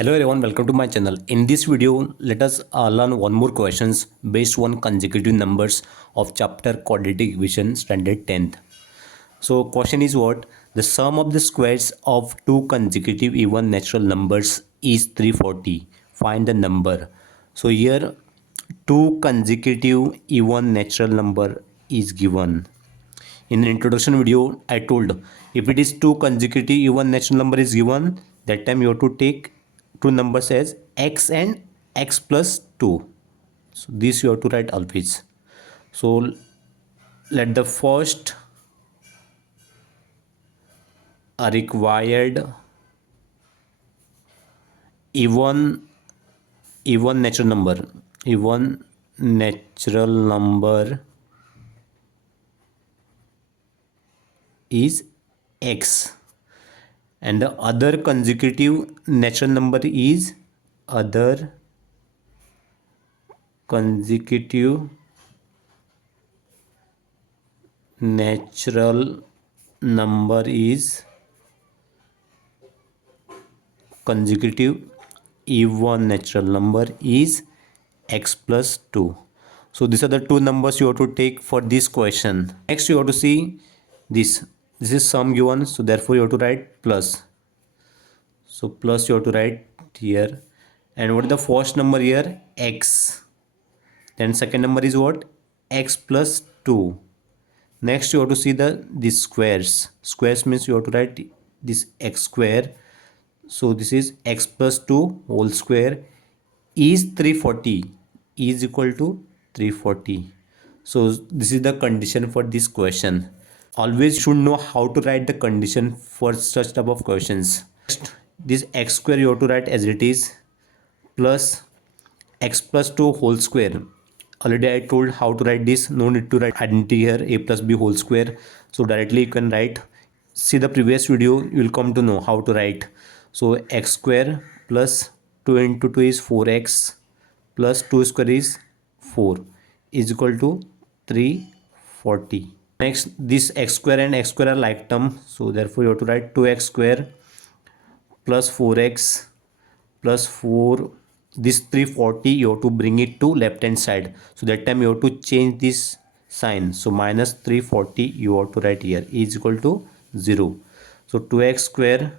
Hello everyone, welcome to my channel. In this video, let us learn one more questions based on consecutive numbers of chapter Quadratic Equation standard 10th. So question is what? The sum of the squares of two consecutive even natural numbers is 340. Find the number. So here two consecutive even natural number is given. In the introduction video, I told if it is two consecutive even natural number is given, that time you have to take two numbers as x and x plus 2. So this you have to write always. So let the first required even natural number is x, and the other consecutive natural number is other consecutive natural number is consecutive even natural number is x plus 2. So these are the two numbers you have to take for this question. Next you have to see this is sum given, so therefore you have to write plus. So plus you have to write here. And what is the first number here? X. Then second number is what? X plus 2. Next you have to see these squares means you have to write this x square. So this is x plus 2 whole square is 340, is equal to 340. So this is the condition for this question. Always should know how to write the condition for such type of questions. Next, this x square you have to write as it is plus x plus 2 whole square. Already I told how to write this, no need to write identity here, a plus b whole square. So directly you can write, see the previous video, you will come to know how to write. So x square plus 2 into 2 is 4x plus 2 square is 4 is equal to 340. Next, this x square and x square are like term, so therefore you have to write 2x square plus 4x plus 4, this 340 you have to bring it to left hand side, so that time you have to change this sign. So minus 340 you have to write here is equal to 0. So 2x square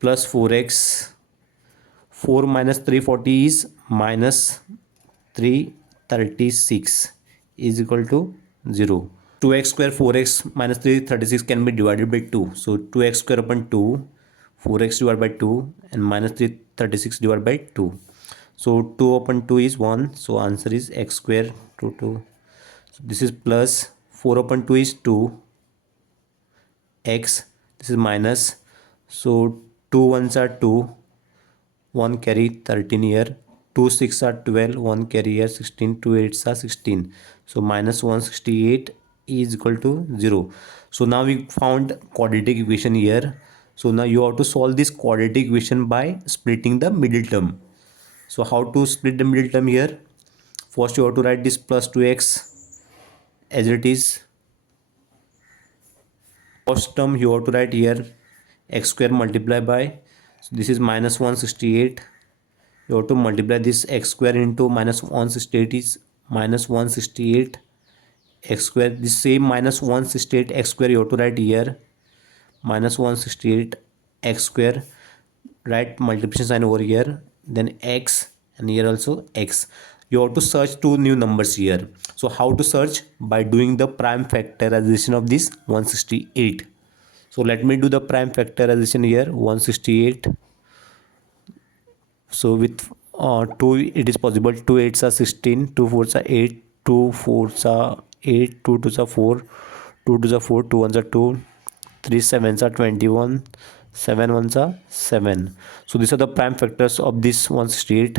plus 4x, 4 minus 340 is minus 336 is equal to 0. 2x square 4x minus 336 can be divided by 2. So 2x square upon 2, 4x divided by 2 and minus 336 divided by 2. So 2 upon 2 is 1. So answer is x square to 2. So this is plus 4 upon 2 is 2 x. This is minus. So 2 ones are 2, 1 carry 13 here, 2 6 are 12, 1 carry here 16, 2 8s are 16. So minus 168 is equal to 0. So now we found quadratic equation here. So now you have to solve this quadratic equation by splitting the middle term. So how to split the middle term here? First you have to write this plus 2x as it is. First term you have to write here x square multiply by, so this is minus 168. You have to multiply this x square into minus 168 is minus 168 x square. This same minus 168 x square you have to write here minus 168 x square. Write multiplication sign over here, then x, and here also x. You have to search two new numbers here. So how to search? By doing the prime factorization of this 168. So let me do the prime factorization here 168. So with 2 it is possible. 2 8s are 16, 2 4s are 8, 2 4s are 8, 2 2s are 4, 2 2s are 4, 2 1s are 2, 3 7s are 21, 7 1s are 7. So these are the prime factors of this 168.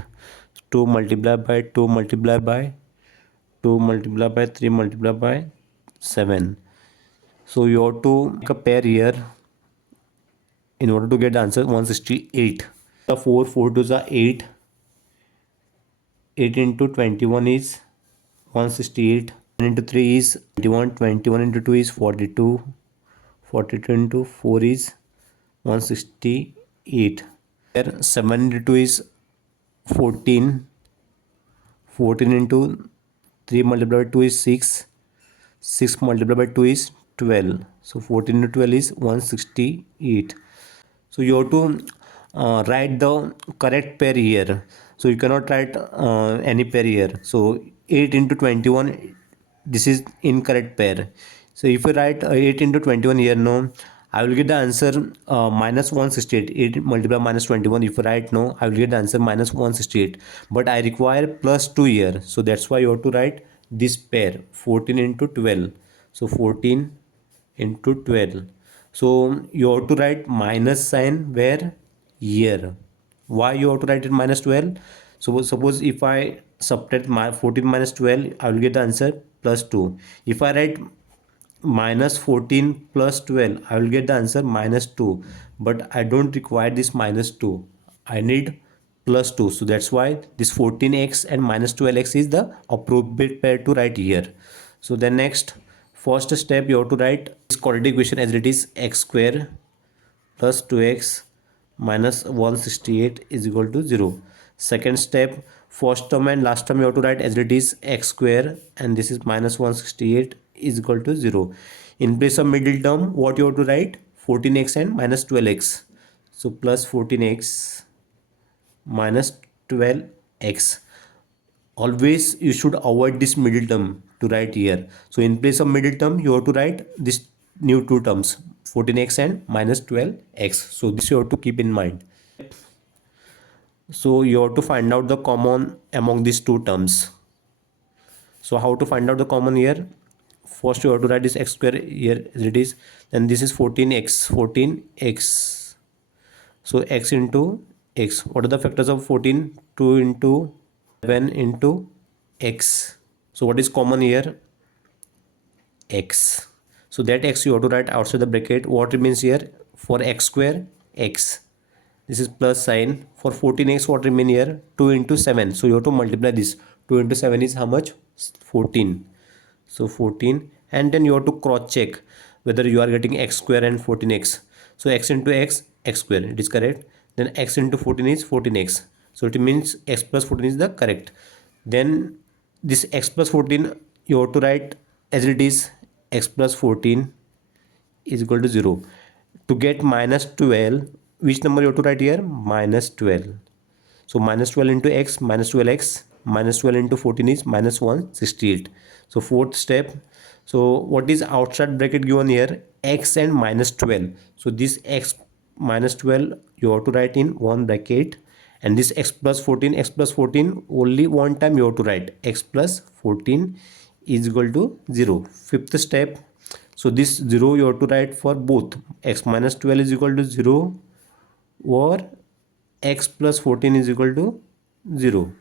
2 multiplied by 2 multiplied by 2 multiplied by 3 multiplied by 7. So you have to make a pair here in order to get the answer 168. The 4 4 2s are 8. 8 into 21 is 168. 1 into 3 is 21. 21 into 2 is 42. 42 into 4 is 168. Here 7 into 2 is 14. 14 into 3 multiplied by 2 is 6. 6 multiplied by 2 is 12. So 14 into 12 is 168. So you have to write the correct pair here. So you cannot write any pair here. So 8 into 21, this is incorrect pair. So if you write 8 into 21 here, no, I will get the answer minus 168. 8 multiplied minus 21. If you write no, I will get the answer minus 168. But I require plus 2 here. So that's why you have to write this pair 14 into 12. So 14 into 12. So you have to write minus sign where? Here. Why you have to write it minus 12? So suppose if I subtract my 14 minus 12, I will get the answer plus 2. If I write minus 14 plus 12, I will get the answer minus 2. But I don't require this minus 2. I need plus 2. So that's why this 14x and minus 12x is the appropriate pair to write here. So then next, first step, you have to write this quadratic equation as it is: x square plus 2x minus 168 is equal to 0. Second step, first term and last term you have to write as it is: x square and this is minus 168 is equal to 0. In place of middle term, what you have to write? 14x and minus 12x. So plus 14x minus 12x. Always you should avoid this middle term to write here. So in place of middle term, you have to write this new two terms, 14x and minus 12x. So this you have to keep in mind. So you have to find out the common among these two terms. So how to find out the common here? First you have to write this x square here as it is. Then this is 14x. 14x. So x into x. What are the factors of 14? 2 into 7 into x. So what is common here? X. So that x you have to write outside the bracket. What remains here? For x square, x. This is plus sign. For 14x, what remain here? 2 into 7. So you have to multiply this. 2 into 7 is how much? 14. So 14. And then you have to cross check whether you are getting x square and 14x. So x into x, x square. It is correct. Then x into 14 is 14x. So it means x plus 14 is the correct. Then this x plus 14 you have to write as it is: x plus 14 is equal to 0. To get minus 12, which number you have to write here? Minus 12. So minus 12 into x, minus 12x, minus 12 into 14 is minus 168. So fourth step. So what is outside bracket given here? X and minus 12. So this x minus 12 you have to write in one bracket, and this x plus 14 only one time you have to write. X plus 14 is equal to 0. Fifth step. So this 0 you have to write for both. X minus 12 is equal to 0 or x plus 14 is equal to 0.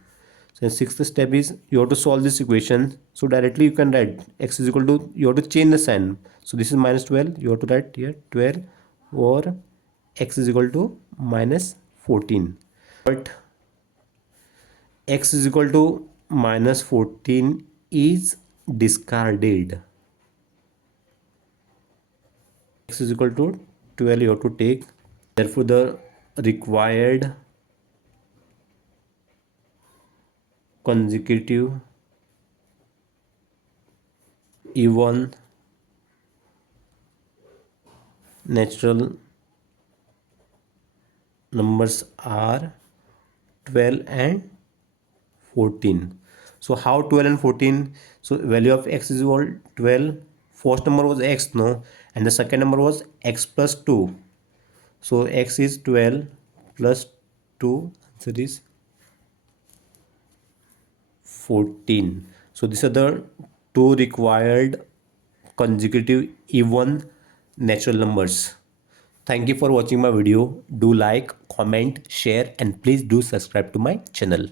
So sixth step is you have to solve this equation. So directly you can write x is equal to, you have to change the sign. So this is minus 12, you have to write here 12, or x is equal to minus 14. But x is equal to minus 14 is discarded. X is equal to 12 you have to take. Therefore the required consecutive even natural numbers are 12 and 14. So how 12 and 14? So value of x is equal to 12. First number was x, no, and the second number was x plus 2. So x is 12 plus 2, answer is 14. So these are the two required consecutive even natural numbers. Thank you for watching my video. Do like, comment, share, and please do subscribe to my channel.